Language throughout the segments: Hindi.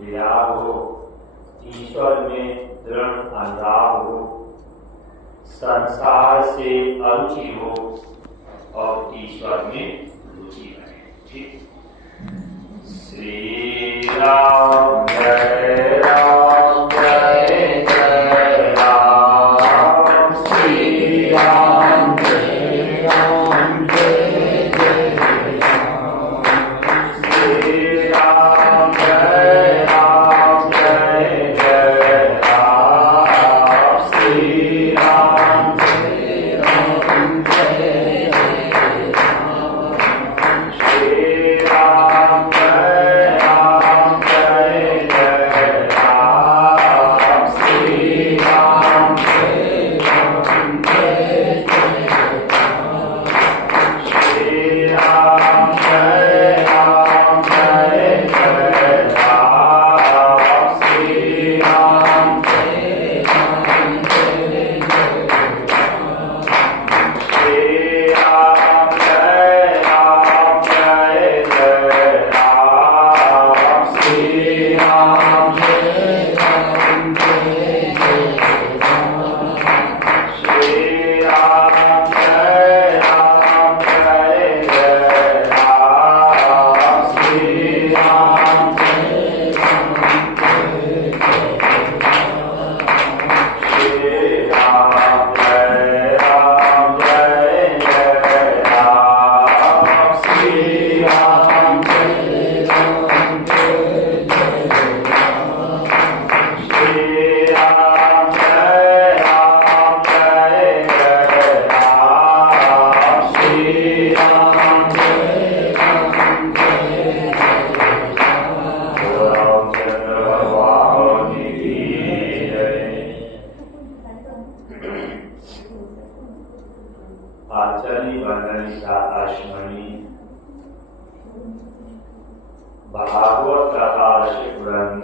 विराग हो, ईश्वर में दृढ़ अनुराग हो, संसार से अरुचि हो और ईश्वर में रुचि बने। ठीक। श्री राम जय राम जय जय राम, श्री राम जय राम जय जय राम, श्री राम जय राम जय जय राम, श्री राम जय राम जय जय राम, श्री राम जय राम जय जय राम, श्री राम जय राम जय जय राम, श्री राम जय राम जय जय राम, श्री राम जय राम जय जय राम, श्री राम जय राम जय जय राम, श्री राम जय राम जय जय राम, श्री राम जय राम जय जय राम, श्री राम जय राम जय जय राम, श्री राम जय राम जय जय राम, श्री राम जय राम जय जय राम, श्री राम जय राम जय जय राम, श्री राम जय राम जय जय राम। रामचंद्र भगवान की जय। आचली वंदनिका अश्मनी भागवत कथा शिवरंग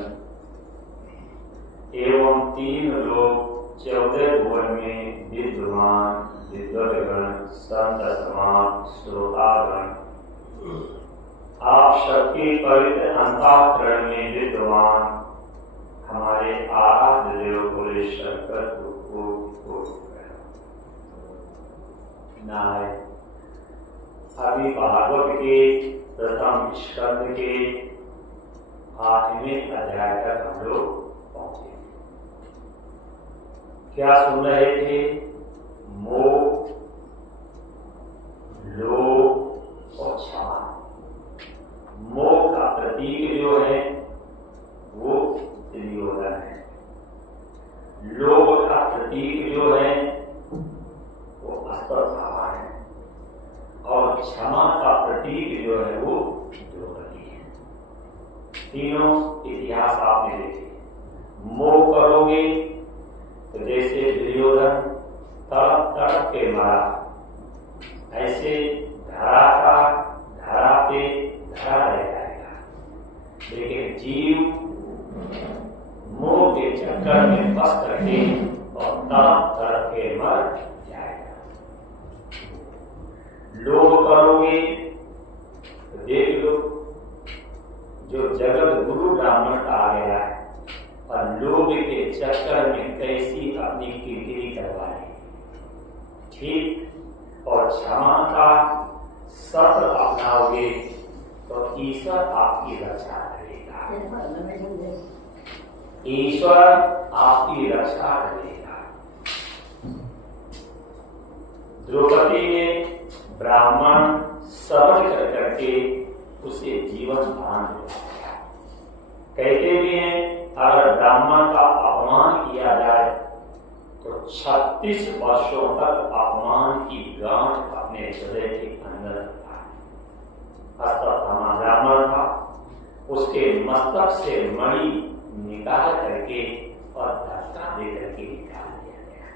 एवं 3 लोक 14 भुवन में विद्वान विद्वद्गण संत समाज श्रोतागण, आप सबके पवित्र अंतःकरण में विद्वान हमारे आराध्य देव भोले शंकर को नारायण। अभी भागवत के प्रथम स्कंद के 8वें अध्याय तक हम लोग पहुंचे। क्या सुन रहे थे? मोह, लोभ और क्षमा। मोह का प्रतीक जो है वो दुर्योधन है, लोभ का प्रतीक जो है वो अश्वत्थामा है, और क्षमा का प्रतीक जो है वो द्रौपदी है। तीनों इतिहास आपने देखे। मोह करोगे तो जैसे दुर्योधन तड़प तड़प के मरा, ऐसे धरा का धरा पे धरा रह जाएगा। लेकिन जीव मोह के चक्कर में फंस करके और तड़प तड़प के मर जाएगा। लोभ करोगे तो देख लो, जो जगत गुरु ब्राह्मण कहा गया है, और लोभ के चक्कर में कैसी अपनी किरकिरी करवाए। ठीक। और क्षमा का सत्य अपनाओगे तो ईश्वर आपकी रक्षा करेगा, ईश्वर आपकी रक्षा करेगा। द्रौपदी ने ब्राह्मण समझ कर करके उसे जीवन दान दिया। कहते भी हैं अगर ब्राह्मण का अपमान किया जाए तो 36 वर्षों तक अपमान की गांठ अपने हृदय के अंदर रखता है। अश्वत्थामा ब्राह्मण था, उसके मस्तक से मणि निकाल करके और धक्का दे करके निकाल दिया गया।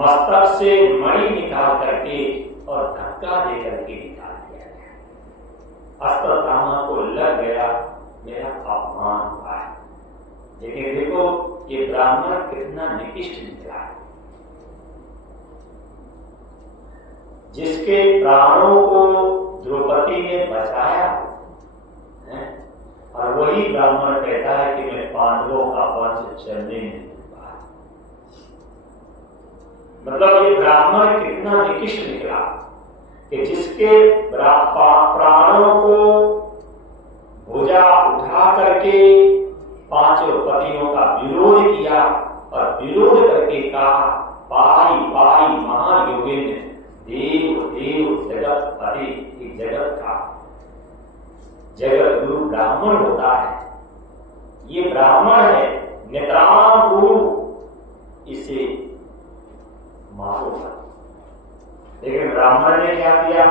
मस्तक से मणि निकाल करके और धक्का दे करके निकाल दिया गया। अश्वत्थामा को लग गया मेरा अपमान हुआ है। लेकिन देखो ये ब्राह्मण कितना निकृष्ट निकला है, जिसके प्राणों को द्रौपदी ने बचाया ब्राह्मण कहता है कि मैं पांडवों का वंश चलने नहीं दूंगा। मतलब ये ब्राह्मण कितना निकृष्ट निकला कि जिसके प्राणों को भुजा उठा करके पांचों पतियों का विरोध किया और विरोध करके कहा पाई पाई महायोगिन देव देव जगत पति, जगत का जगत गुरु ब्राह्मण होता है। ये ब्राह्मण है, नितराम गुरु, इसे मारो। लेकिन ब्राह्मण ने क्या किया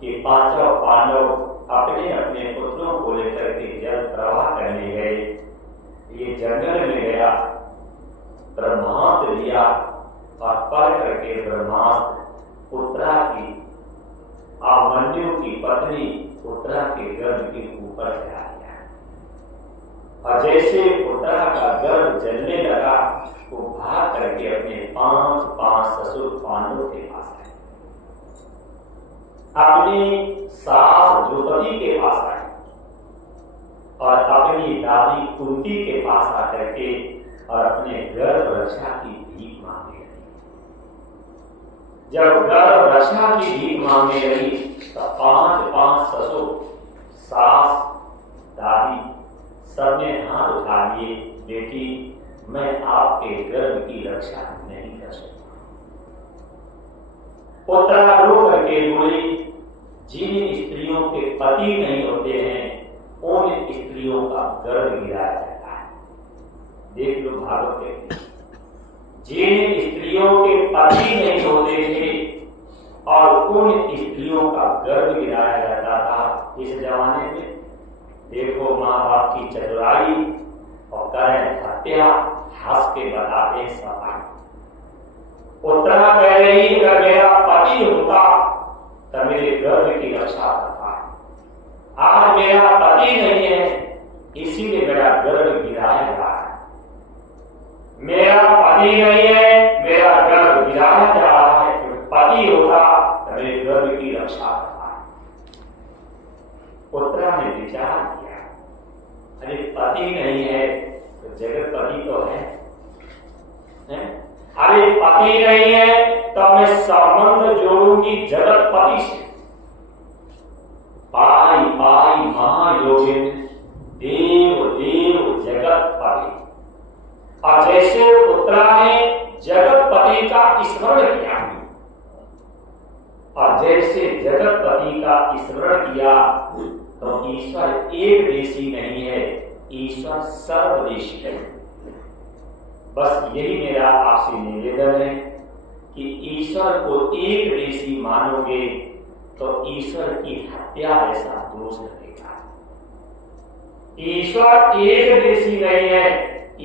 कि पांचों पांडव अपने अपने पुत्रों को लेकर के जल प्रवाह करने गए। ये जंगल में गया, ब्रह्मास्त्र लिया और पढ़ करके ब्रह्मास्त्र पुत्रा की, अभिमन्यु की पत्नी पुत्रा के गर्भ के ऊपर चढ़ा दिया। और जैसे पुत्रा का गर्भ जलने लगा, वो भाग करके अपने पांच ससुर पांडवों के पास आए, अपनी सास द्रौपदी के पास आए और अपनी दादी कुंती के पास आकर के और अपने गर्भ रक्षा की भीख मांगे रही। जब गर्भ रक्षा की भीख मांगे रही तो पांच ससुर, सास, दादी सबने हाथ उठा लिए, बेटी मैं आपके गर्भ की रक्षा नहीं कर सकता। पुत्रा रो करके बोली, जिन स्त्रियों के पति नहीं होते हैं उन स्त्रियों का गर्भ गिराया जाता है। देख लो भागवत में, जिन स्त्रियों के पति नहीं होते थे और उन स्त्रियों का गर्भ गिराया जाता था। इस जमाने में देखो माँ बाप की चतुराई और करें हत्या, हंस के बताते सफाई। उत्तरा कह रही अगर मेरा पति होता तो मेरे गर्भ की रक्षा करता। आज मेरा पति नहीं है, इसीलिए मेरा गर्भ गिराया जा रहा है। मेरा पति नहीं है, मेरा गर्भ गिराया जा रहा है। पति होता तो मेरे गर्भ की रक्षा करता। उत्तरा ने विचार किया, अरे पति नहीं है तो जगत पति तो है? अरे पति नहीं है तो मैं संबंध जोड़ूंगी जगत पति से। पाई पाई महायोगिन देव देव जगत पति। और जैसे उत्तरा ने जगत पति का स्मरण किया और जैसे जगत पति का स्मरण किया तो ईश्वर एक देशी नहीं है, ईश्वर सर्वदेशी है। बस यही मेरा आपसे निवेदन है कि ईश्वर को एक देशी मानोगे तो ईश्वर की हत्या ऐसा दोष लगेगा। ईश्वर एक देशी नहीं है,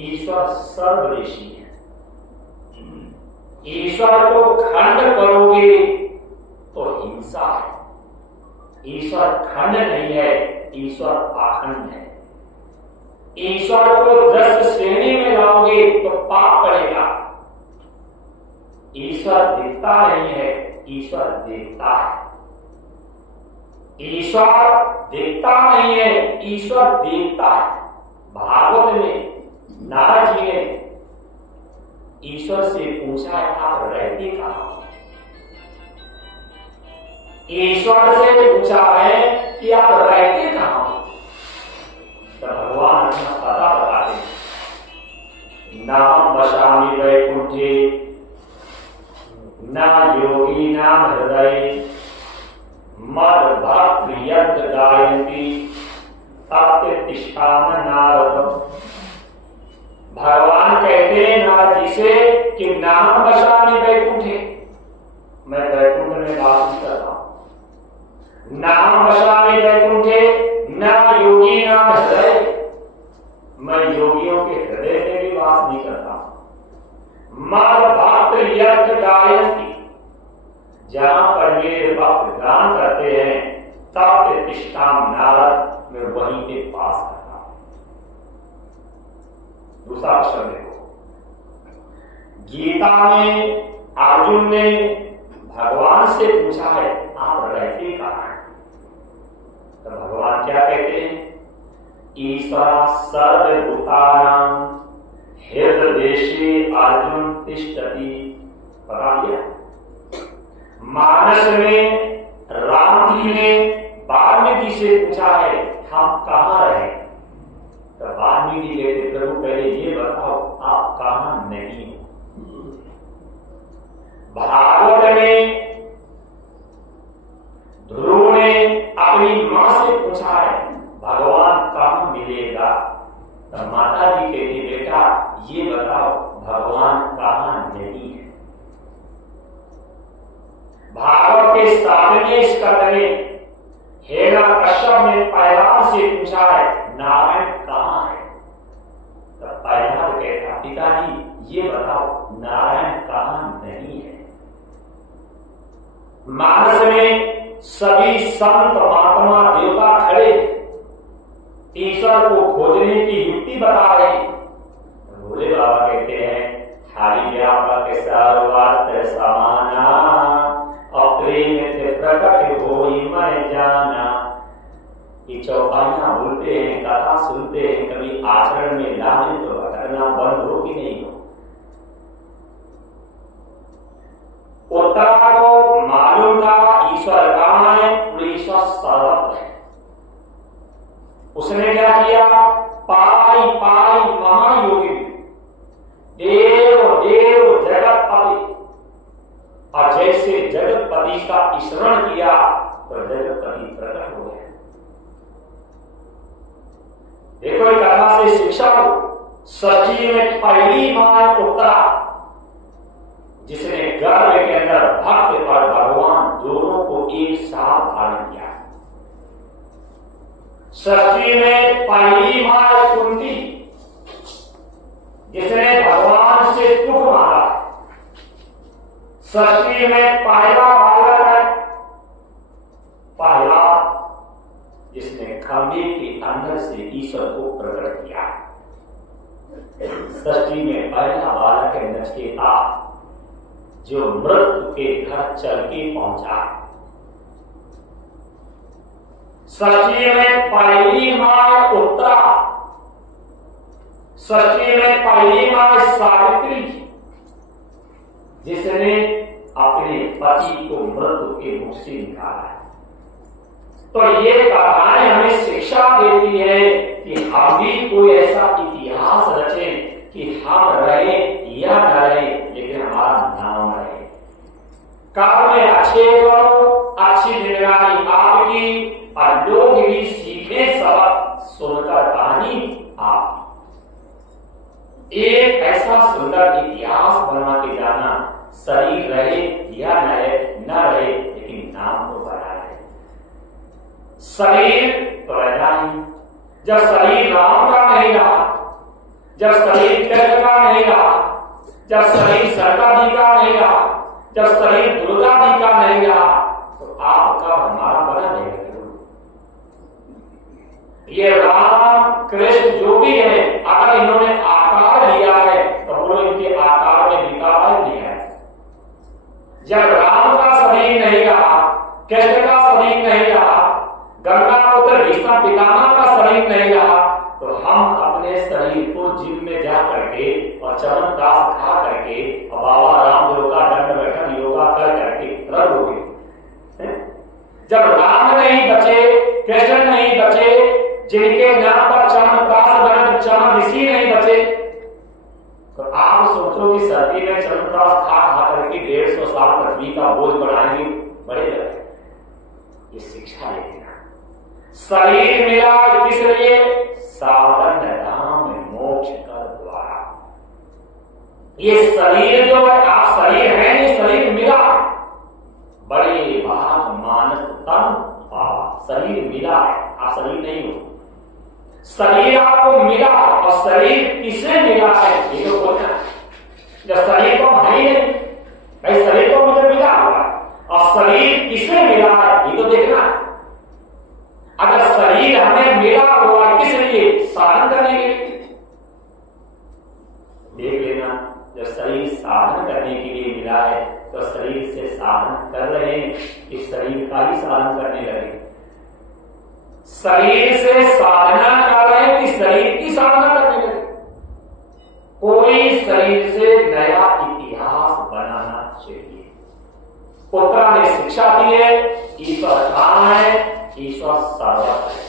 ईश्वर सर्वदेशी है। ईश्वर को खंड करोगे तो हिंसा है। ईश्वर खंड नहीं है, ईश्वर अखंड है। ईश्वर को 10 श्रेणी में लाओगे तो पाप पड़ेगा। ईश्वर दिखता नहीं है, ईश्वर देखता है। ईश्वर दिखता नहीं है, ईश्वर देखता है। भागवत में नारद जी ने ईश्वर से पूछा, आप रहते कहां? ईश्वर से पूछा है कि आप रहते कहां? तो भगवान अपना पता बताते, नाम वशामि वैकुंठे न योगी नाम हृदय मद भक्त यज्ञ गायन्ति सत्य तिष्ठाम नारद। भगवान कहते हैं नारद जी से कि नाम वशामि वैकुंठे, मैं वैकुंठ में वास करता हूं। नाम वशामि वैकुंठे न योगी नाम हृदय, मैं योगियों के हृदय में भी वास नहीं करता। मद भक्त यज्ञ गायन्ति, जहां पर मेरे भक्त गान करते हैं तब तिष्ठाम नारद, मैं वहीं के पास करता हूं। दूसरा प्रश्न देखो, गीता में अर्जुन ने भगवान से पूछा है आप रहते कहां हैं? तो भगवान क्या कहते हैं ईश्वर सर्वभूतानां हृदयदेशे अर्जुन तिष्ठति। बता दिया। मानस में राम जी ने वाल्मीकि से पूछा है हम कहाँ रहे, तो वाल्मीकि कहते प्रभु पहले ये बताओ आप कहाँ नहीं हो। भागवत में ध्रुव ने अपनी मां से पूछा है भगवान कहाँ मिलेगा, तो माता जी कहती बेटा ये बताओ भगवान कहाँ नहीं है। भागवत के 7वें स्कंद में हिरण्यकश्यप ने प्रहलाद से पूछा है नारायण कहाँ है, तो प्रहलाद कहता पिताजी ये बताओ नारायण कहाँ नहीं है। मानस में सभी संत महात्मा देवता खड़े ईश्वर को खोजने की युक्ति बता रहे। भोले बाबा कहते हैं हारी व्यापक सर्वार्थ समाना अप्रेम थे प्रकट होई मैं जाना। ये चौपाइयां बोलते हैं, कथा सुनते हैं, कभी आचरण में लाने तो करना बंद हो कि नहीं हो। उत्तरा को मालूम था ईश्वर कहाँ है, ईश्वर सर्वत्र है। उसने क्या किया, पाई पाई महायोगी देव देव जगतपति, और जैसे जगतपति का स्मरण किया तो जगतपति प्रकट हो गया। देखो एक कथा से शिक्षा को, सची में पहली मां उत्तरा जिसने गर्भ के अंदर भक्त और भगवान दोनों को एक साथ धारण किया। सृष्टि में पहली मां कुंती जिसने भगवान से सुख मांगा। सृष्टि में पहला बालक है पहला जिसने खंभे के अंदर से ईश्वर को प्रकट किया। सृष्टि में पहला बालक है नचिकेता जो मृत्यु के घर चल के पहुंचा। सृष्टि में पहली मां उत्तरा, सृष्टि में पहली मां सावित्री जिसने अपने पति को मृत्यु के मुख से निकाला है। तो ये कथाएं हमें शिक्षा देती है कि हम भी कोई ऐसा इतिहास रचें कि हम रहे या न रहे लेकिन हमारा नाम रहे। काम में अच्छे करो, अच्छी निगरानी आपकी, और लोग भी सीखे सबक सुनकर कहानी आपकी। एक ऐसा सुंदर इतिहास बना के जाना, शरीर रहे या न रहे लेकिन नाम तो बना रहे। शरीर तो रहना ही, जब शरीर राम का नहीं रहा, जब शरीर कृष्ण का नहीं रहा, जब शरीर सरदा जी का नहीं रहा, जब शरीर दुर्गा जी का नहीं रहा, तो आपका हमारा बना नहीं रहा। ये राम कृष्ण जो भी है अगर इन्होंने आकार लिया है तो वो इनके आकार में विकार लिया है। जब राम का शरीर नहीं रहा, कृष्ण का शरीर नहीं रहा, गंगा पुत्र भीष्म पितामह का शरीर नहीं रहा, तो हम अपने शरीर को जिम में जा करके और चमनप्राश खा करके और बाबा रामदेव का दंड बैठक योगा कर करके रद्द हो गए। जब राम नहीं बचे, कृष्ण नहीं बचे, जिनके नाम पर चमनप्राश बने चमन ऋषि नहीं बचे, तो आप सोचो कि सर्दी में चमनप्राश खा खा करके 150 साल पृथ्वी का बोझ बढ़ाएंगे, बड़े लगे। ये शिक्षा लेना। शरीर मिला किस लिए? साधन राम मोक्ष का द्वारा। ये शरीर जो है, आप शरीर है नहीं, शरीर मिला। बड़े भाग मानस तन शरीर मिला है, आप शरीर नहीं हो। शरीर आपको मिला और शरीर किसने मिला है ये तो बोलना। जब शरीर को है ही नहीं, भाई शरीर को मुझे मिला हुआ और शरीर किसने मिला है ये तो देखना। अगर शरीर हमें मिला हुआ किस लिए? साधन करने के लिए। देख लेना, जब शरीर साधन करने के लिए मिला है तो शरीर से साधन कर रहे हैं कि शरीर का ही साधन करने लगे। शरीर से साधना कर रहे हैं कि शरीर की साधना करने लगे। कोई शरीर से नया इतिहास बनाना चाहिए। पुत्रा ने शिक्षा दी है, ईश्वर कहां है, ईश्वर सर्वत्र है।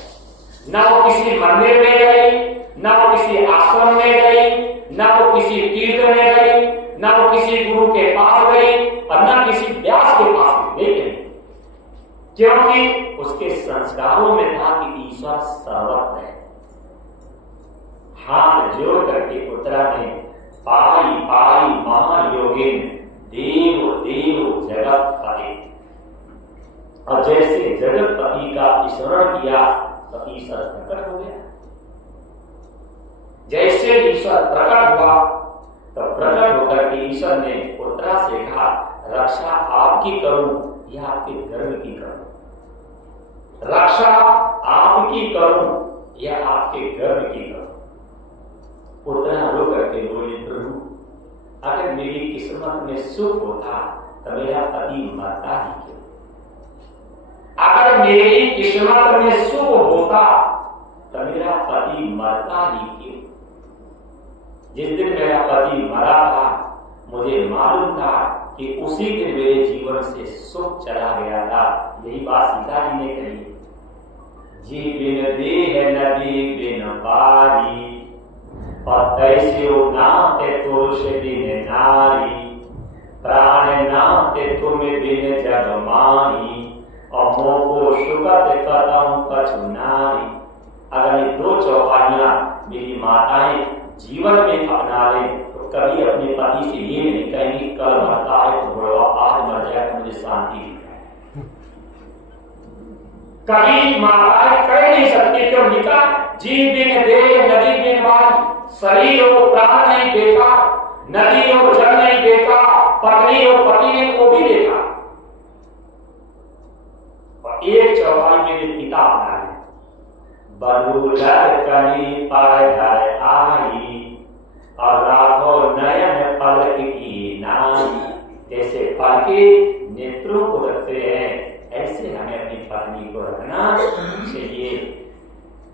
न वो किसी मंदिर में गई, न वो किसी आश्रम में गई, न वो किसी तीर्थ में गई, न वो किसी गुरु के पास गई और न किसी व्यास के पास गई, क्योंकि उसके संस्कारों में था कि ईश्वर सर्वत्र है। हाथ जोड़ करके पुत्रा ने पाई पाई महायोगिन देव देव जगत पति, और जैसे जगत पति का स्मरण किया तो ईश्वर प्रकट हो गया। जैसे ईश्वर प्रकट हुआ तो प्रकट होकर के ईश्वर ने पुत्रा से कहा, रक्षा आपकी करूं या आपके गर्भ की करूं? रक्षा आपकी करूं या आपके गर्भ की करूं? पुत्रा रो करके बोले, प्रभु अगर मेरी किस्मत में सुख होता तो मेरा पति मरता ही क्यों? अगर मेरी किस्मत में सुख होता तो मेरा पति मरता ही क्यों? जिस दिन मेरा पति मरा था मुझे मालूम था कि उसी दिन मेरे जीवन से सुख चला गया था। यही बात सीता जी ने कही, जी बिन देह नदी बिन बारी, और तैसे नाते पुरुष बिन नारी, प्राण नाते तुम बिन जग माही, और मोको सुगत कदम कछु नारी। अगर ये दो चौपाइयां मेरी माताएं जीवन में अपना ले तो कभी अपने पति से ये नहीं कहेंगी कल मरता है तो बुढ़वा, आज मर जाए तो मुझे शांति मिले। कभी माताएं कह नहीं सकती, क्यों लिखा, जी बिन देह नदी बिन बारी, शरीर हो प्राण नहीं देखा, नदी हो जल नहीं देखा, पत्नी हो पति ने वो भी देखा। और एक चौपाई मेरे पिता अपना है, बदूलर कली पर घर आई, और राखो नयन पलक की नाई। जैसे पलके नेत्रों को रखते हैं ऐसे हमें अपनी पत्नी को रखना चाहिए।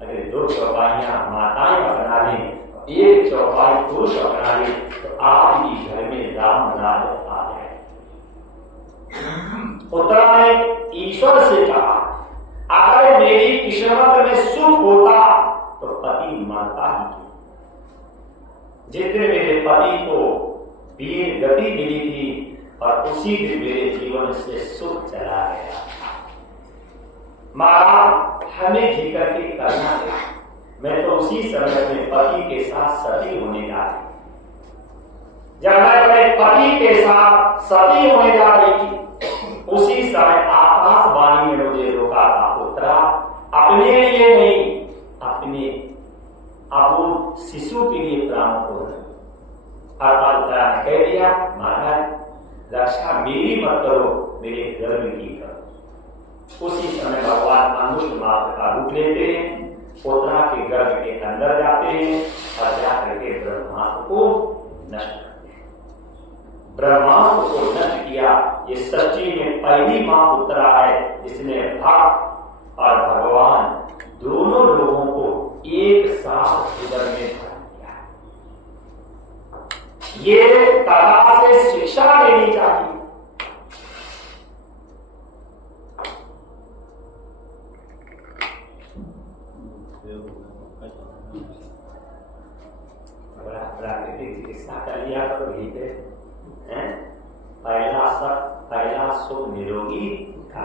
अगर दो चौपाइयां माताएं अपना लें, एक चौपाई पुरुष अपना ले तो आप ही घर में राम राज आ जाए। पुत्रा ने ईश्वर से कहा, अगर मेरी किस्मत में सुख होता तो पति मरता ही क्यों? जिस दिन मेरे पति को वीर गति मिली थी और उसी दिन मेरे जीवन से सुख चला गया। महाराज हमें जी करके करना है। मैं तो उसी समय अपने पति के साथ सती होने जा रही, जब मैं अपने पति के साथ सती होने जा रही थी उसी समय आकाशवाणी ने मुझे रोका था, पुत्रा अपने लिए नहीं अपने अबूझ शिशु के लिए प्राण को अर्थात कह दिया, महाराज रक्षा मेरी मत करो, मेरे गर्भ की करो। उसी समय भगवान मनुष्य मात्र का रूप लेते हैं, पुत्रा के गर्भ के अंदर जाते हैं और जाकर के ब्रह्मास्त्र को नष्ट करते हैं। ब्रह्मास्त्र को नष्ट किया। ये सच्ची में पहली मां पुत्रा है जिसने भक्त और भगवान दोनों लोगों को एक साथ उदर में भर दिया। ये तथा से शिक्षा लेनी चाहिए। प्राकृतिक चिकित्सा कर लिया तो यही पे पहला सुख निरोगी